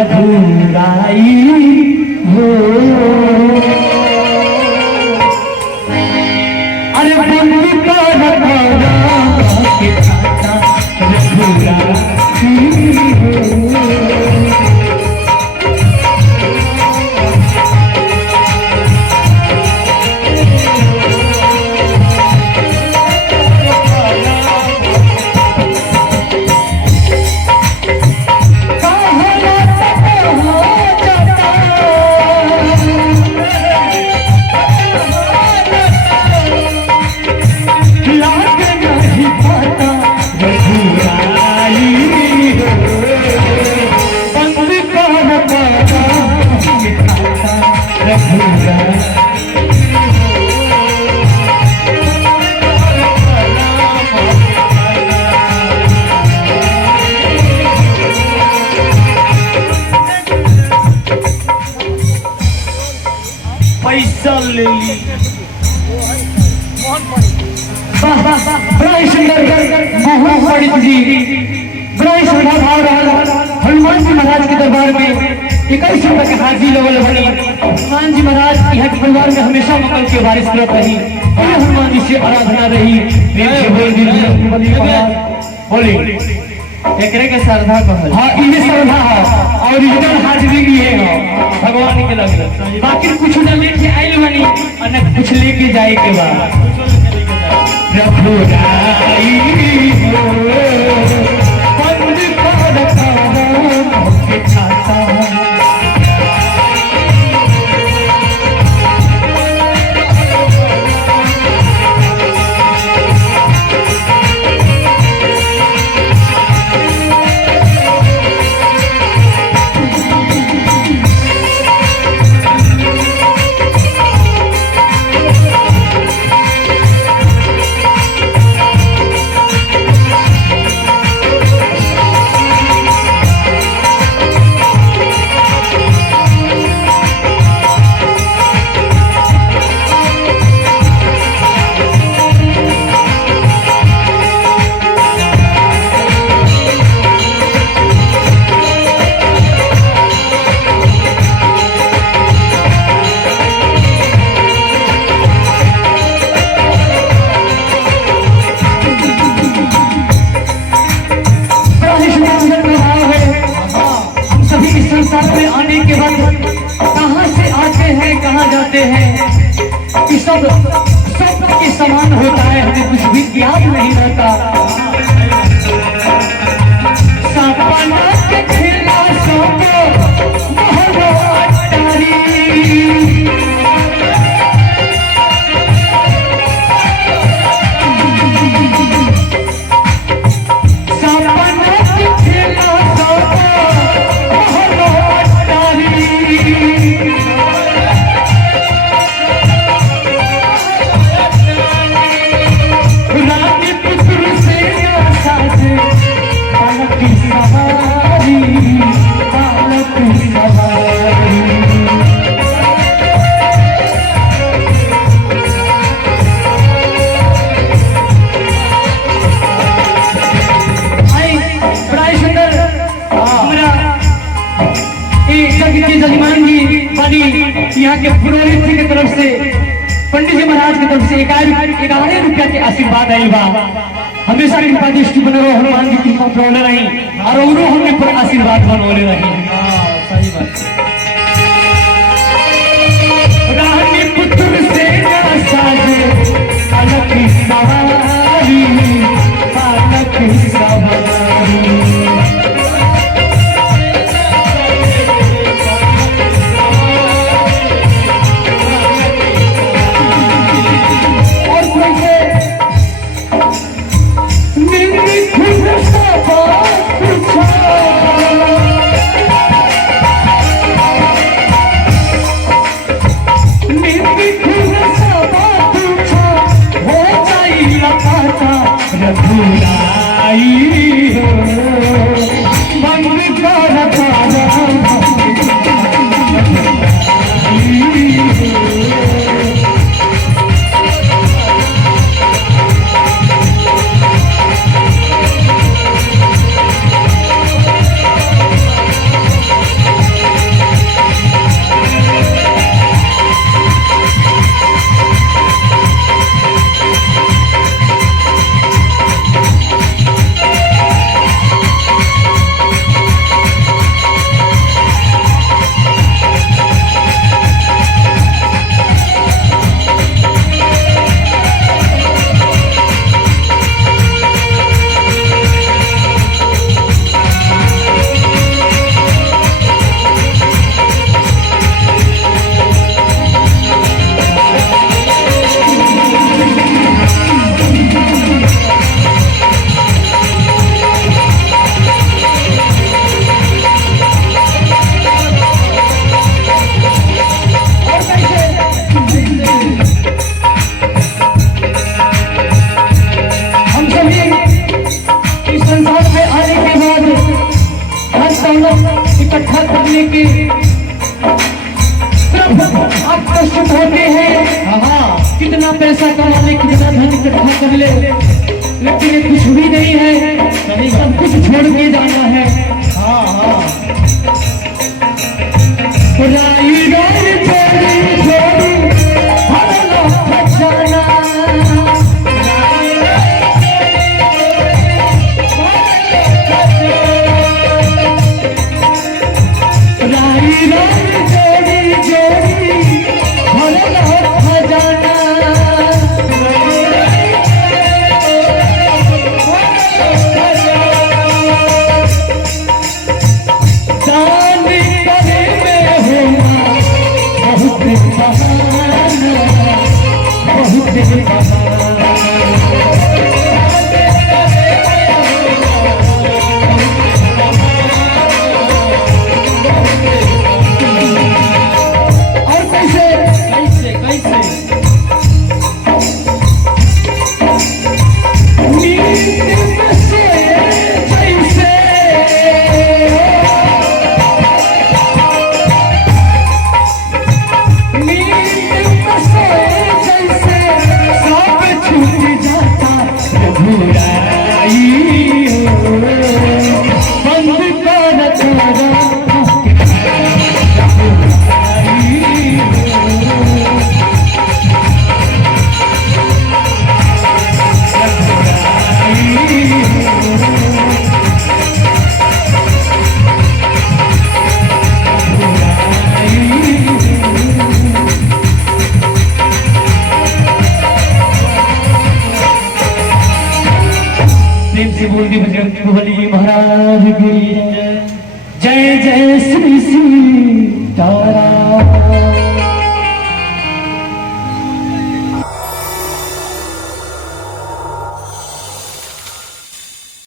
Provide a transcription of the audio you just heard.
रघुराई हो। अरे बंदी कर के खाता रघुराई हो। पैसा ले ली बड़ा सुंदर पंडित जी बड़ा सुंदर भाव रहा हनुमान जी महाराज के दरबार में 21 रुपए के हाजी लगल बनी। हनुमान जी महाराज यहाँ के परिवार में हमेशा मंगल के बारिश करत रही। हनुमान जी से आराधना रही बोली एकरे के श्रद्धा कहल। हाँ इहे श्रद्धा है और ओरिजिनल हाजिरी ये है भगवान के लगे। बाकी कुछ न लेके आइल बनी और न कुछ लेके जाए के बाद रघुराई हो। बंद कर के खाता जाते हैं कि सब के समान होता है। हमें कुछ भी ज्ञात नहीं रहता। सपना के खेला यहाँ के पुरोहित जी की तरफ से पंडित जी महाराज की तरफ से 11 रुपया के आशीर्वाद आई बा। हमेशा कृपा दृष्टि बने रहो। हनुमान जी कृपा बनौले रही और हमने पर आशीर्वाद बनौले रही। सही बात। रानी पुत्र से साजे पालक सवारी पालक सवारी। इकट्ठा करने के आप कष्ट होते हैं। हाँ, कितना पैसा कमा ले, कितना धन इकट्ठा कर ले, लेकिन कुछ भी नहीं है, सब कुछ छोड़ के जाना है। हाँ हाँ, राई राई छोड़ी छोड़ी हर लोग जाना, राई राई जोड़ी जोड़ी हर लोग जाना, बोल दी बजरंग बली महाराज की जय जय जय श्री सीताराम।